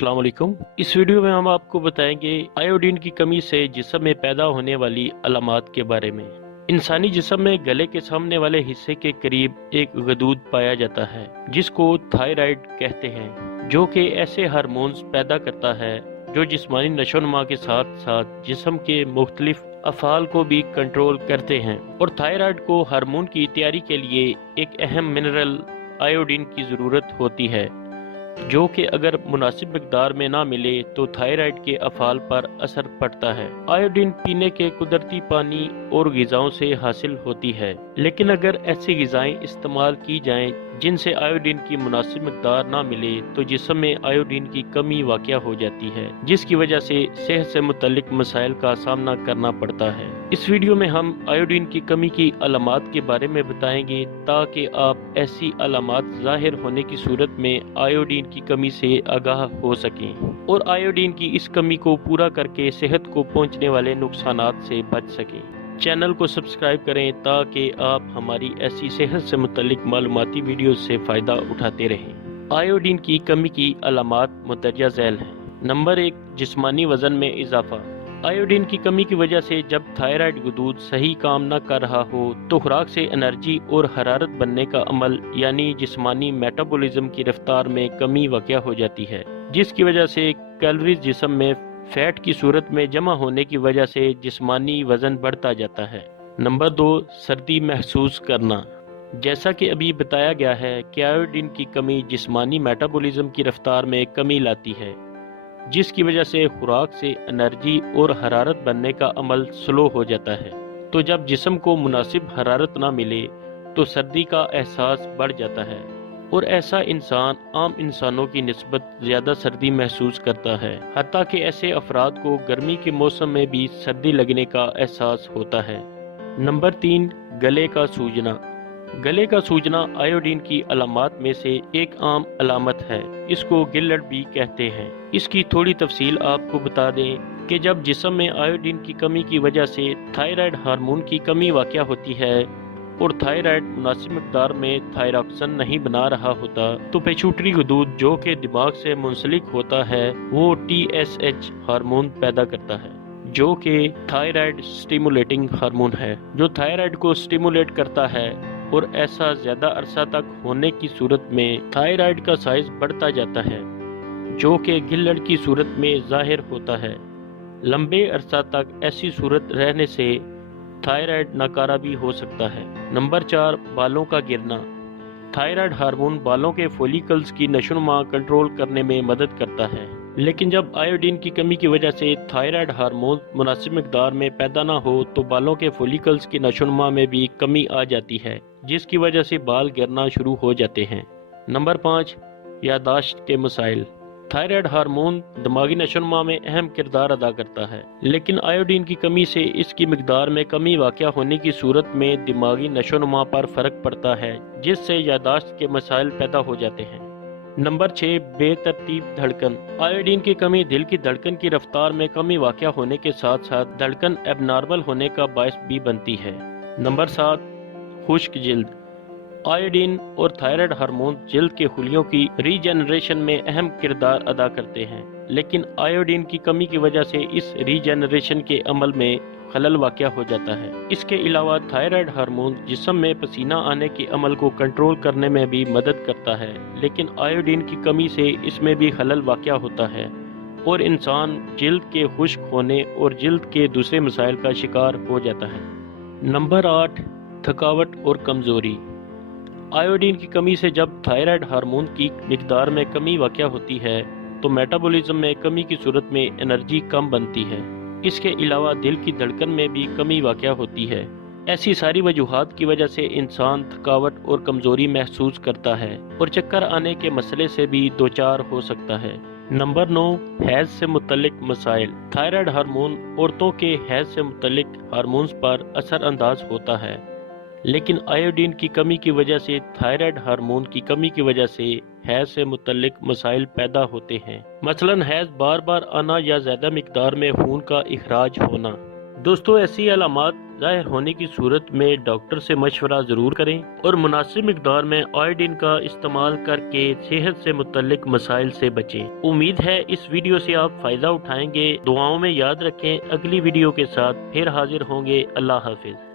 अस्सलाम वालेकुम। इस वीडियो में हम आपको बताएंगे आयोडीन की कमी से जिस्म में पैदा होने वाली अलामात के बारे में। इंसानी जिस्म में गले के सामने वाले हिस्से के करीब एक गदूद पाया जाता है जिसको थायराइड कहते हैं, जो कि ऐसे हार्मोन्स पैदा करता है जो जिस्मानी नशोनुमा के साथ साथ जिस्म के मुख्तलिफ अफ़ाल को भी कंट्रोल करते हैं। और थायराइड को हार्मोन की तैयारी के लिए एक अहम मिनरल आयोडीन की ज़रूरत होती है, जो कि अगर मुनासिब मिकदार में ना मिले तो थायराइड के अफ़ाल पर असर पड़ता है। आयोडीन पीने के कुदरती पानी और ग़िज़ाओं से हासिल होती है, लेकिन अगर ऐसी ग़िज़ाएं इस्तेमाल की जाएं जिनसे आयोडीन की मुनासिब मिकदार ना मिले तो जिस्म में आयोडीन की कमी वाक़या हो जाती है, जिसकी वजह से सेहत से मुतल्लिक मसाइल का सामना करना पड़ता है। इस वीडियो में हम आयोडीन की कमी की अलामात के बारे में बताएंगे ताकि आप ऐसी अलामात ज़ाहिर होने की सूरत में आयोडीन की कमी से आगाह हो सकें और आयोडीन की इस कमी को पूरा करके सेहत को पहुंचने वाले नुकसानात से बच सकें। चैनल को सब्सक्राइब करें ताकि आप हमारी ऐसी सेहत से मुतल्लिक मालूमाती वीडियो से फ़ायदा उठाते रहें। आयोडीन की कमी की अलामात मुंदरजा झैल हैं। नंबर 1, जिस्मानी वज़न में इजाफा। आयोडीन की कमी की वजह से जब थायराइड गदूद सही काम न कर रहा हो तो खुराक से एनर्जी और हरारत बनने का अमल यानी जिस्मानी मेटाबॉलिज्म की रफ्तार में कमी वाक़या हो जाती है, जिसकी वजह से कैलोरीज जिस्म में फैट की सूरत में जमा होने की वजह से जिस्मानी वज़न बढ़ता जाता है। नंबर 2, सर्दी महसूस करना। जैसा कि अभी बताया गया है कि आयोडीन की कमी जिस्मानी मेटाबॉलिज्म की रफ्तार में कमी लाती है, जिसकी वजह से खुराक से एनर्जी और हरारत बनने का अमल स्लो हो जाता है। तो जब जिस्म को मुनासिब हरारत ना मिले तो सर्दी का एहसास बढ़ जाता है और ऐसा इंसान आम इंसानों की निस्बत ज़्यादा सर्दी महसूस करता है। हत्ता कि ऐसे अफराद को गर्मी के मौसम में भी सर्दी लगने का एहसास होता है। नंबर 3, गले का सूजना। गले का सूजना आयोडीन की अलामात में से एक आम अलामत है। इसको गिल्लट भी कहते हैं। इसकी थोड़ी तफसील आपको बता दें कि जब जिस्म में आयोडीन की कमी की वजह से थायराइड हार्मोन की कमी वाक़या होती है और थायराइड मुनासिब मिकदार में थायरॉक्सिन नहीं बना रहा होता तो पिट्यूटरी गदूद, जो कि दिमाग से मुंसलिक होता है, वो TSH हार्मोन पैदा करता है, जो कि थायराइड स्टिमुलेटिंग हार्मोन है, जो थायराइड को स्टिमुलेट करता है। और ऐसा ज़्यादा अरसा तक होने की सूरत में थायराइड का साइज बढ़ता जाता है, जो कि गिल्लट की सूरत में ज़ाहिर होता है। लंबे अरसा तक ऐसी सूरत रहने से थायराइड नाकारा भी हो सकता है। नंबर 4, बालों का गिरना। थायराइड हार्मोन बालों के फॉलिकल्स की नशोनुमा कंट्रोल करने में मदद करता है, लेकिन जब आयोडीन की कमी की वजह से थायराइड हार्मोन मुनासिब मिकदार में पैदा ना हो तो बालों के फॉलिकल्स की नशोनुमा में भी कमी आ जाती है, जिसकी वजह से बाल गिरना शुरू हो जाते हैं। नंबर 5, यादाश्त के मसाइल। थायराइड हार्मोन दिमागी नशोनुमा में अहम किरदार अदा करता है, लेकिन आयोडीन की कमी से इसकी मिकदार में कमी वाक़या होने की सूरत में दिमागी नशोनुमा पर फ़र्क पड़ता है, जिससे यादाश्त के मसाइल पैदा हो जाते हैं। नंबर 6, बेतरतीब धड़कन। आयोडीन की कमी दिल की धड़कन की रफ्तार में कमी वाक़या होने के साथ साथ धड़कन एबनॉर्मल होने का बायस भी बनती है। नंबर 7, खुश्क जिल्द। आयोडीन और थायराइड हार्मोन जिल्द के खुलियों की रीजनरेशन में अहम किरदार अदा करते हैं, लेकिन आयोडीन की कमी की वजह से इस रीजनरेशन के अमल में खलल वाक़या हो जाता है। इसके अलावा थायराइड हार्मोन जिस्म में पसीना आने के अमल को कंट्रोल करने में भी मदद करता है, लेकिन आयोडीन की कमी से इसमें भी खलल वाक़या होता है और इंसान जिल्द के खुश्क होने और जिल्द के दूसरे मसाइल का शिकार हो जाता है। नंबर 8, थकावट और कमज़ोरी। आयोडीन की कमी से जब थायराइड हार्मोन की मिकदार में कमी वाक़या होती है तो मेटाबॉलिज्म में कमी की सूरत में एनर्जी कम बनती है। इसके अलावा दिल की धड़कन में भी कमी वाक़या होती है। ऐसी सारी वजूहात की वजह से इंसान थकावट और कमज़ोरी महसूस करता है और चक्कर आने के मसले से भी दो चार हो सकता है। नंबर 9, हैज़ से मुतल्लिक मसाइल। थायराइड हार्मोन औरतों के हैज़ से मुतल्लिक हार्मोन्स पर असर अंदाज होता है, लेकिन आयोडीन की कमी की वजह से थायराइड हार्मोन की कमी की वजह से हैज़ से मुतल्लिक मसाइल पैदा होते हैं। मसलन हैज़ बार बार आना या ज़्यादा मिकदार में खून का इखराज होना। दोस्तों, ऐसी अलामात ظاہر ہونے کی صورت میں ڈاکٹر سے مشورہ ضرور کریں اور مناسب مقدار میں آیوڈین کا استعمال کر کے صحت سے متعلق مسائل سے بچیں۔ امید ہے اس ویڈیو سے آپ فائدہ اٹھائیں گے۔ دعاؤں میں یاد رکھیں، اگلی ویڈیو کے ساتھ پھر حاضر ہوں گے۔ اللہ حافظ۔